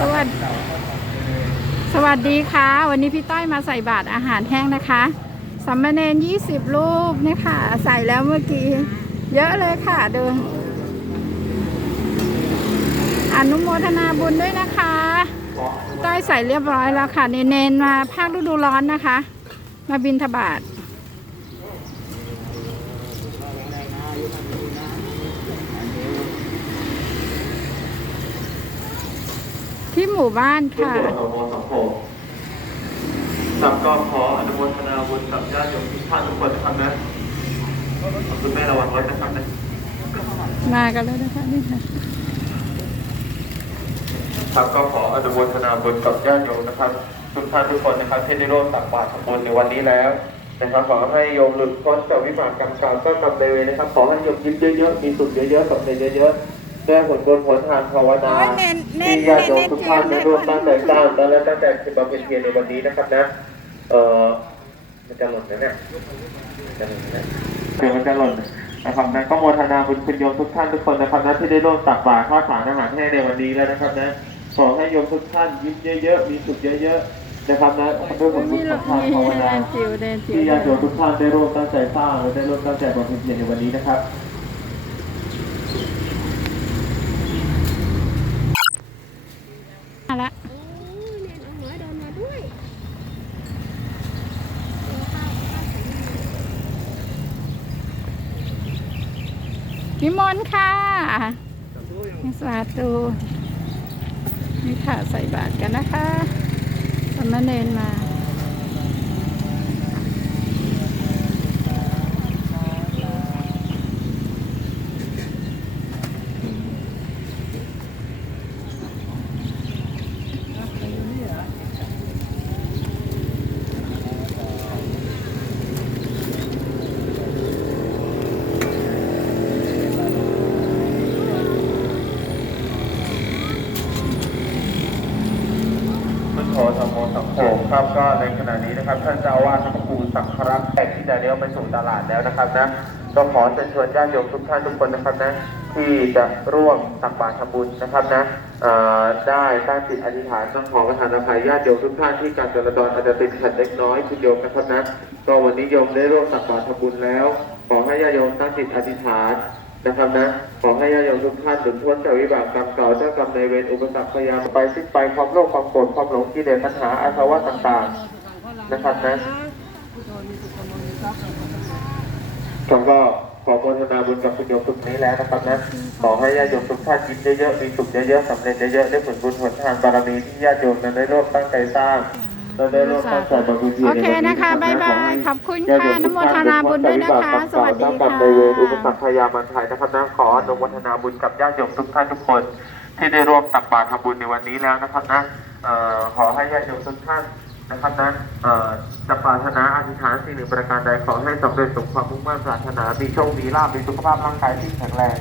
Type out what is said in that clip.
สวัสดีสวัสดีค่ะ วันนี้พี่ต้อยมาใส่บาตรอาหารแห้งนะคะสัมมเนน20รูปเนี่ยค่ะ ใส่แล้วเมื่อกี้ เยอะเลยค่ะเดินอนุโมทนาบุญด้วยนะคะพี่ต้อยใส่เรียบร้อยแล้วค่ะเนนมาภาคฤดูร้อนนะคะ มาบินทบาท ที่หมู่บ้านทุกค่ะคนอนุโมสังโฆครับก็ขออนุโมทนาบุญกับญาติโยมทุกท่านทุกคนนะครับนะขอบคุณแม่ระวังไว้นะครับนะมากันแล้วนะคะนี่ค่ะครับก็ขออนุโมทนาบุญกับญาติโยมนะครับทุกท่านทุกคนนะครับที่ได้ร่วมตักบาตรทำบุญในวันนี้แล้วนะครับขอให้โยมหลุดพ้นจากวิบากกรรมเก่าก็กรรมในเวรนะครับขอให้โยมยิ้มเยอะๆมีสุขเยอะๆสำเร็จเยอะๆ ได้ผลบุญผลทานภาวนาโอ้ยเน้นเน้นที่ญาติโยมทุกท่านเน้ได้นร่วมตั้งใจสร้างและตั้งใจบำเพ็ญเพียรในวันนี้นะครับนะ เอ่อมันจะหล่นนะเนี่ยมันจะหล่นนะเนี่ยเดี๋ยวมันจะหล่นนะครับนะก็โมทนาบุญคุณโยมทุกท่านทุกคนนะครับนะที่ได้ร่วมตักบาตรข้าวสารอาหารแห้งในวันนี้แล้วนะครับนะขอให้โยมทุกท่านยิ้มเยอะๆมีสุขเยอะๆนะครับนะด้วยผลบุญของทานภาวนาแดนจิวแดนจิวที่ญาติโยมทุกท่านได้ร่วมตั้งใจสร้างและได้ร่วมตั้งใจบำเพ็ญเพียรในวันนี้นะครับ มา ละโอ้ยเนี่ยน้อน้อยโดนมาด้วยนิมนต์ค่ะสาธุนี่ค่ะใส่บาตรกันนะคะสมณเณรมา ทโธธรรมโมสังโฆครับก็ในขณะนี้นะครับ ท่านเจ้าอาวาสพระครูสังฆรักษ์แต่ที่จะเลี้ยวไปสู่ตลาดแล้วนะครับนะก็ขอเชิญชวนญาติโยมทุกท่านทุกคนนะครับนะที่จะร่วมตักบาตรทำบุญนะครับนะได้ตั้งจิตอธิษฐานต้องขอประทานอภัยญาติโยมทุกท่านที่การจราจรอาจจะติดขัดเล็กน้อยคุณโยมนะครับนะก็วันนี้โยมได้ร่วมตักบาตรทำบุญแล้ว ขอให้ญาติโยมตั้งจิตอธิษฐาน นะครับนะ ขอให้ญาติโยมทุกท่านหลุดพ้นจากวิบากกรรมเก่าเจ้ากรรมในเวรอุปสรรคพยายามไปสิ้นไปความโลภความโกรธความหลงกิเลสตัณหาอาสวะต่างๆ นะครับนะผมก็ขอโมทนาบุญกับคุณโยมทุกนี้แล้วนะครับนะขอให้ญาติโยมทุกท่านยิ้มเยอะๆมีสุขเยอะๆสำเร็จเยอะๆได้ผลบุญผลทานบารมีที่ญาติโยมนั้นได้ร่วมตั้งใจสร้าง และได้ร่วมตั้งใจบำเพ็ญเพียรโอในเควันนี้นะคะรับบ๊ายบายขอให้ขอบคุณญาติค่ะโยอนุโมทนาบุญด้วยนะคะ สวัสดีกรรค่ะมในเวรอุปสรรคพยามันไทยนะครับนะขออนุโมทนาบุญกับญาติโยมทุกท่านทุกคน ที่ได้ร่วมตักบาตรทำบุญในวันนี้แล้วนะครับนะเอ่อขอให้ญาติโยมทุกท่านนะครับนะเอ่อจะปรารถนาอธิษฐานสิ่งหนึ่งประการใดขอให้สำเร็จสมความมุ่งมั่นปรารถนา มีโชค มีลาภ มีสุขภาพร่างกายที่แข็งแรง